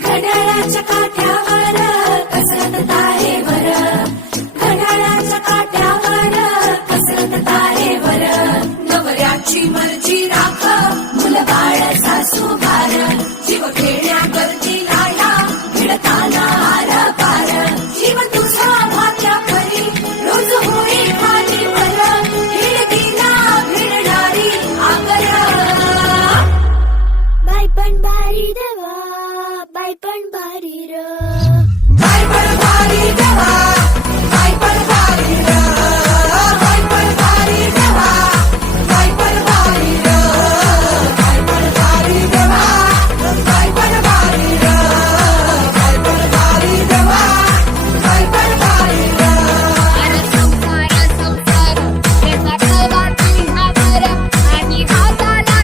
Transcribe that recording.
घड्याळाच्या काठ्यावर कसरत तारेवर, घड्याळाच्या काठ्यावर कसरत तारेवर. नवऱ्याची मर्जी राख, मुलं बाळ सासू बार, जीव खेळण्याकरती लाडा भिडताना आर पार. जीव तुझा भाग्या परी रोज होई खालीवर, हिडतीला भिडणारी आगर. बाई पण भारी देवा, बाई पण भारी.